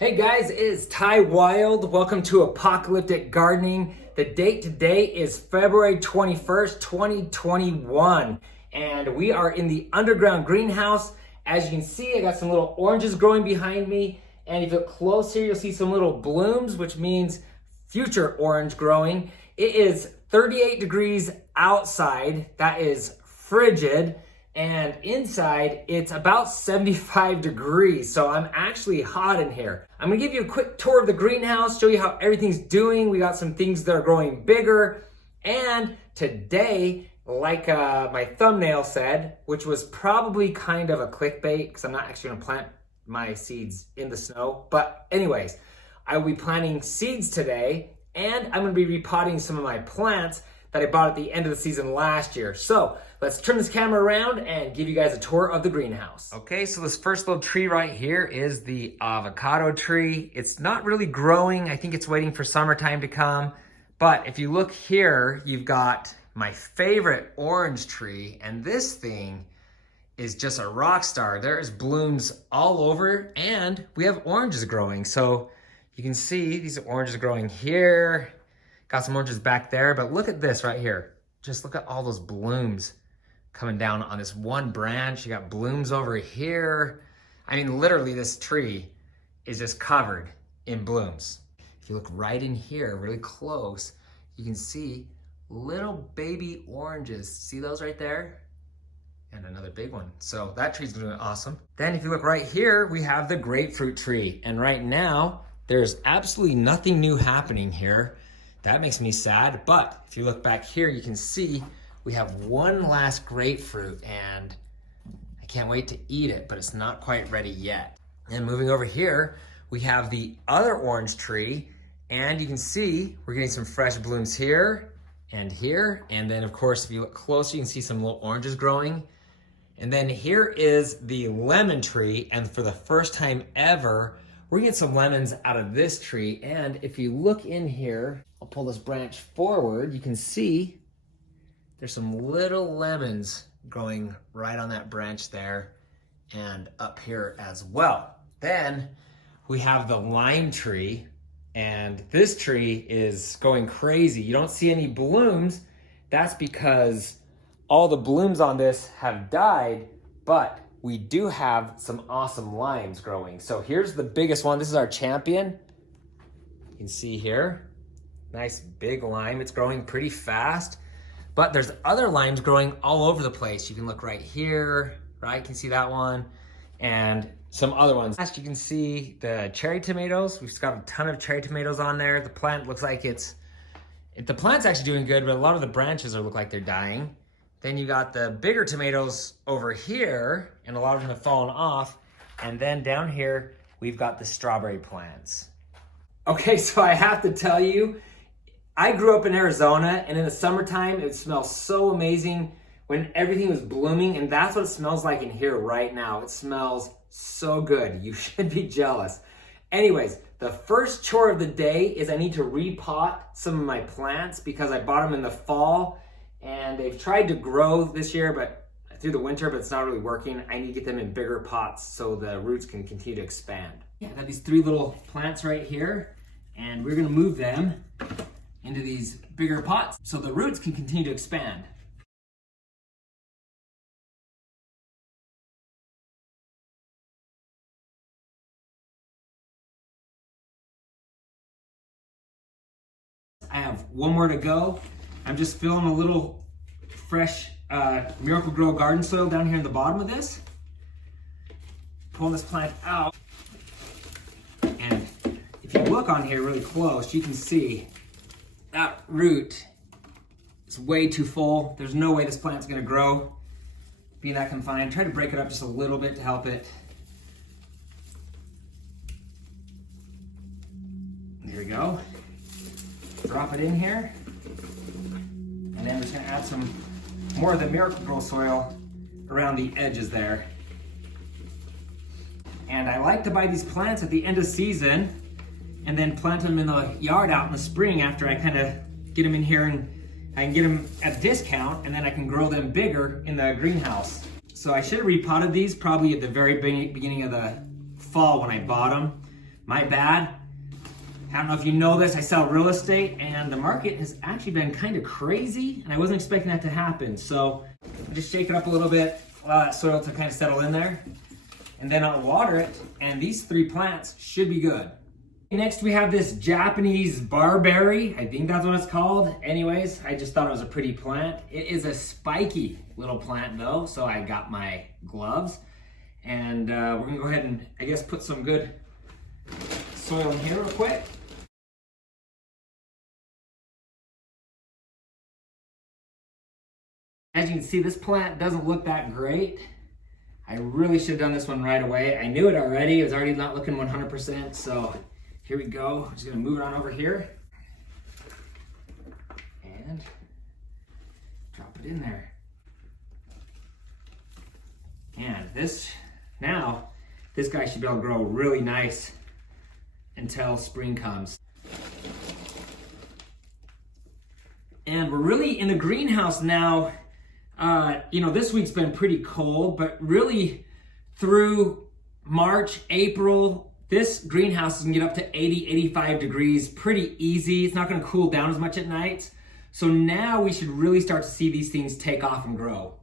Hey guys, it is Ty Wild. Welcome to Apocalyptic Gardening. The date today is February 21st, 2021. And we are in the underground greenhouse. As you can see, I got some little oranges growing behind me. And if you look close here, you'll see some little blooms, which means future orange growing. It is 38 degrees outside. That is frigid. And inside, it's about 75 degrees, so I'm actually hot in here. I'm gonna give you a quick tour of the greenhouse, show you how everything's doing. We got some things that are growing bigger. And today, like my thumbnail said, which was probably kind of a clickbait, because I'm not actually gonna plant my seeds in the snow. But anyways, I will be planting seeds today, and I'm gonna be repotting some of my plants that I bought at the end of the season last year. So let's turn this camera around and give you guys a tour of the greenhouse. Okay, so this first little tree right here is the avocado tree. It's not really growing. I think it's waiting for summertime to come. But if you look here, you've got my favorite orange tree, and this thing is just a rock star. There's blooms all over, and we have oranges growing. So you can see these oranges growing here. Got some oranges back there, but look at this right here. Just look at all those blooms coming down on this one branch. You got blooms over here. I mean, literally this tree is just covered in blooms. If you look right in here, really close, you can see little baby oranges. See those right there? And another big one. So that tree's doing awesome. Then if you look right here, we have the grapefruit tree. And right now, there's absolutely nothing new happening here. That makes me sad, but if you look back here, you can see we have one last grapefruit, and I can't wait to eat it, but it's not quite ready yet. And moving over here, we have the other orange tree, and you can see we're getting some fresh blooms here, and then of course, if you look closer, you can see some little oranges growing. And then here is the lemon tree, and for the first time ever, we're gonna get some lemons out of this tree. And if you look in here, I'll pull this branch forward, you can see there's some little lemons growing right on that branch there and up here as well. Then we have the lime tree, and this tree is going crazy. You don't see any blooms. That's because all the blooms on this have died, but we do have some awesome limes growing. So here's the biggest one. This is our champion. You can see here, nice big lime. It's growing pretty fast, but there's other limes growing all over the place. You can look right here, right? You can see that one and some other ones. Last, you can see the cherry tomatoes. We've got a ton of cherry tomatoes on there. The plant looks like the plant's actually doing good, but a lot of the branches look like they're dying. Then you got the bigger tomatoes over here, and a lot of them have fallen off. And then down here, we've got the strawberry plants. Okay, so I have to tell you, I grew up in Arizona, and in the summertime, it smells so amazing when everything was blooming, and that's what it smells like in here right now. It smells so good. You should be jealous. Anyways, the first chore of the day is I need to repot some of my plants because I bought them in the fall, and they've tried to grow this year, but through the winter, but it's not really working. I need to get them in bigger pots so the roots can continue to expand. Yeah, I got these three little plants right here, and we're gonna move them into these bigger pots so the roots can continue to expand. I have one more to go. I'm just filling a little fresh Miracle Grow garden soil down here in the bottom of this. Pulling this plant out. And if you look on here really close, you can see that root is way too full. There's no way this plant's gonna grow being that confined. Try to break it up just a little bit to help it. There we go. Drop it in here. And then we're just gonna add some more of the Miracle Grow soil around the edges there. And I like to buy these plants at the end of season and then plant them in the yard out in the spring after I kind of get them in here, and I can get them at a discount, and then I can grow them bigger in the greenhouse. So I should have repotted these probably at the very beginning of the fall when I bought them. My bad. I don't know if you know this, I sell real estate and the market has actually been kind of crazy and I wasn't expecting that to happen. So just shake it up a little bit, allow that soil to kind of settle in there. And then I'll water it and these 3 plants should be good. Next we have this Japanese barberry. I think that's what it's called. Anyways, I just thought it was a pretty plant. It is a spiky little plant though, so I got my gloves. And we're gonna go ahead and I guess put some good soil in here real quick. As you can see, this plant doesn't look that great. I really should have done this one right away. I knew it already. It was already not looking 100%. So here we go. I'm just gonna move it on over here and drop it in there. And this guy should be able to grow really nice until spring comes. And we're really in the greenhouse now. This week's been pretty cold, but really through March, April, this greenhouse can get up to 80, 85 degrees pretty easy. It's not gonna cool down as much at night. So now we should really start to see these things take off and grow.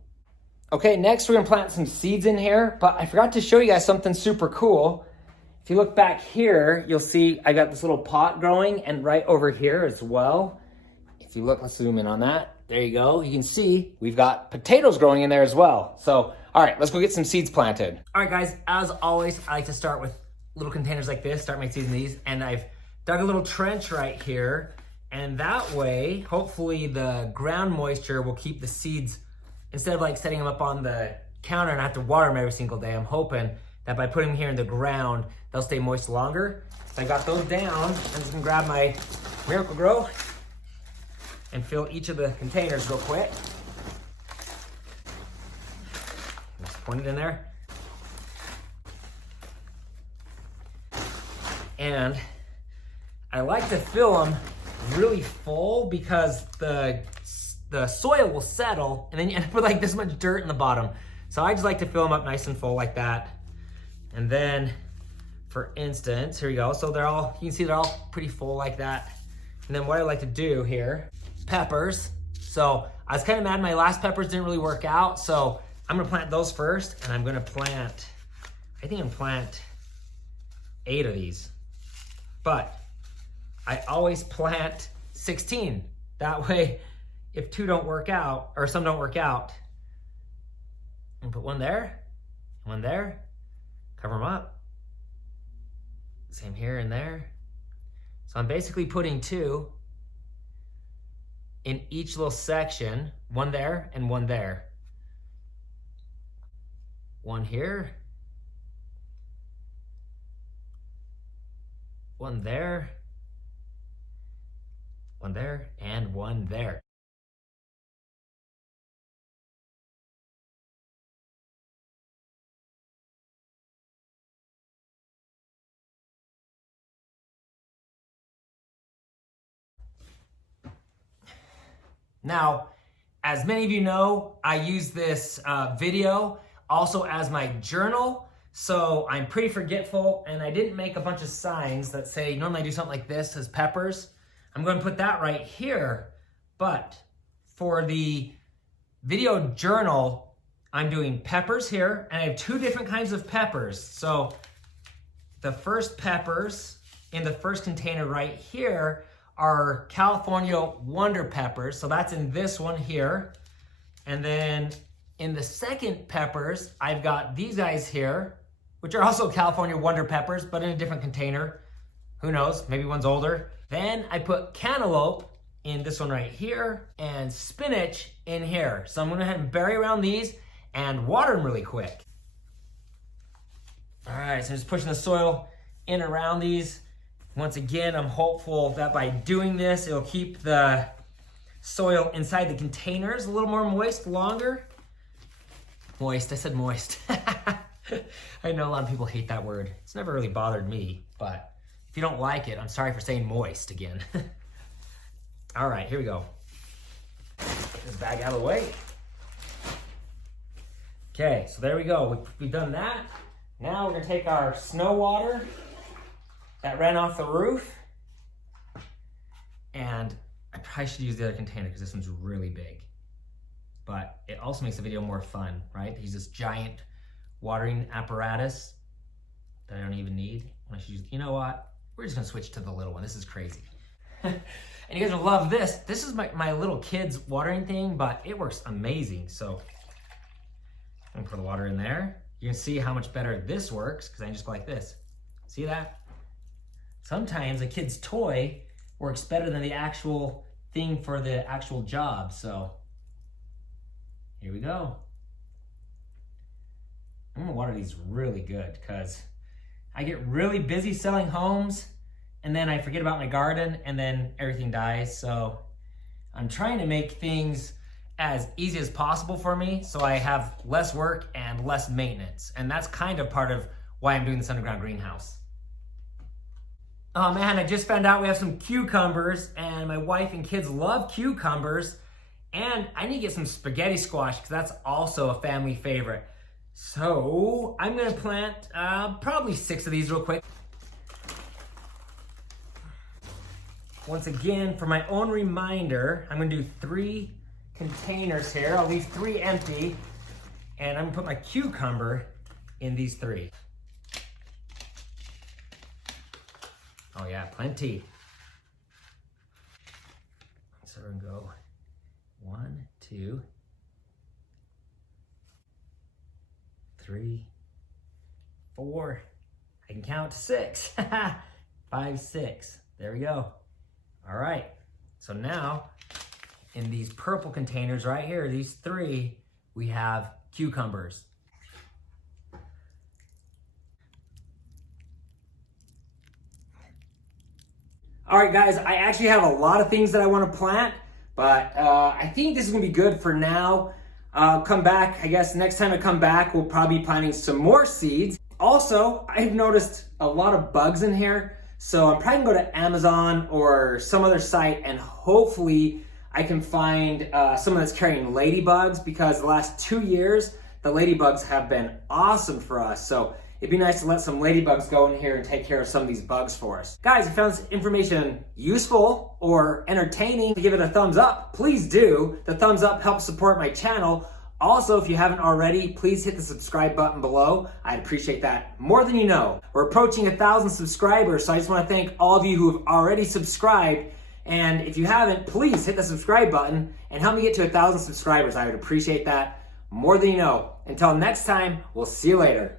Okay, next we're gonna plant some seeds in here, but I forgot to show you guys something super cool. If you look back here, you'll see I got this little pot growing and right over here as well. If you look, let's zoom in on that. There you go. You can see we've got potatoes growing in there as well. So, all right, let's go get some seeds planted. All right, guys, as always, I like to start with little containers like this, start my seeds in these, and I've dug a little trench right here, and that way, hopefully the ground moisture will keep the seeds, instead of like setting them up on the counter and I have to water them every single day, I'm hoping that by putting them here in the ground, they'll stay moist longer. So I got those down, I'm just gonna grab my Miracle-Gro and fill each of the containers real quick. Just point it in there. And I like to fill them really full because the soil will settle and then you end up with like this much dirt in the bottom. So I just like to fill them up nice and full like that. And then, for instance, here we go. So you can see they're all pretty full like that. And then what I like to do here, peppers. So I was kind of mad my last peppers didn't really work out. So I'm gonna plant those first and I'm gonna plant, I think I'm gonna plant 8 of these. But I always plant 16. That way, if 2 don't work out, or some don't work out, I'm gonna put one there, cover them up. Same here and there. So I'm basically putting 2 in each little section, one there and one there. One here, one there, and one there. Now, as many of you know, I use this video also as my journal. So I'm pretty forgetful and I didn't make a bunch of signs that say, normally I do something like this as peppers. I'm going to put that right here. But for the video journal, I'm doing peppers here and I have 2 different kinds of peppers. So the first peppers in the first container right here are California Wonder Peppers. So that's in this one here. And then in the second peppers, I've got these guys here, which are also California Wonder Peppers, but in a different container. Who knows, maybe one's older. Then I put cantaloupe in this one right here and spinach in here. So I'm gonna go ahead and bury around these and water them really quick. All right, so I'm just pushing the soil in around these. Once again, I'm hopeful that by doing this, it'll keep the soil inside the containers a little more moist longer. Moist, I said moist. I know a lot of people hate that word. It's never really bothered me, but if you don't like it, I'm sorry for saying moist again. All right, here we go. Get this bag out of the way. Okay, so there we go. We've done that. Now we're gonna take our snow water that ran off the roof. And I probably should use the other container because this one's really big. But it also makes the video more fun, right? Use this giant watering apparatus that I don't even need. I should use, you know what? We're just gonna switch to the little one. This is crazy. And you guys will love this. This is my little kid's watering thing, but it works amazing. So I'm gonna put the water in there. You can see how much better this works because I just go like this. See that? Sometimes a kid's toy works better than the actual thing for the actual job. So here we go. I'm gonna water these really good because I get really busy selling homes and then I forget about my garden and then everything dies. So I'm trying to make things as easy as possible for me so I have less work and less maintenance. And that's kind of part of why I'm doing this underground greenhouse. Oh man, I just found out we have some cucumbers and my wife and kids love cucumbers, and I need to get some spaghetti squash because that's also a family favorite. So I'm gonna plant probably 6 of these real quick. Once again, for my own reminder, I'm gonna do 3 containers here. I'll leave 3 empty, and I'm gonna put my cucumber in these 3. Oh yeah, plenty. So we're gonna go 1, 2, 3, 4. I can count to 6. 5, 6. There we go. All right. So now in these purple containers right here, these 3, we have cucumbers. All right, guys, I actually have a lot of things that I want to plant, but I think this is gonna be good for now. I'll come back, I guess next time I come back, we'll probably be planting some more seeds. Also, I've noticed a lot of bugs in here, so I'm probably gonna go to Amazon or some other site and hopefully I can find someone that's carrying ladybugs, because the last 2 years, the ladybugs have been awesome for us. So it'd be nice to let some ladybugs go in here and take care of some of these bugs for us. Guys, if you found this information useful or entertaining, give it a thumbs up. Please do. The thumbs up helps support my channel. Also, if you haven't already, please hit the subscribe button below. I'd appreciate that more than you know. We're approaching 1,000 subscribers, so I just want to thank all of you who have already subscribed. And if you haven't, please hit the subscribe button and help me get to 1,000 subscribers. I would appreciate that more than you know. Until next time, we'll see you later.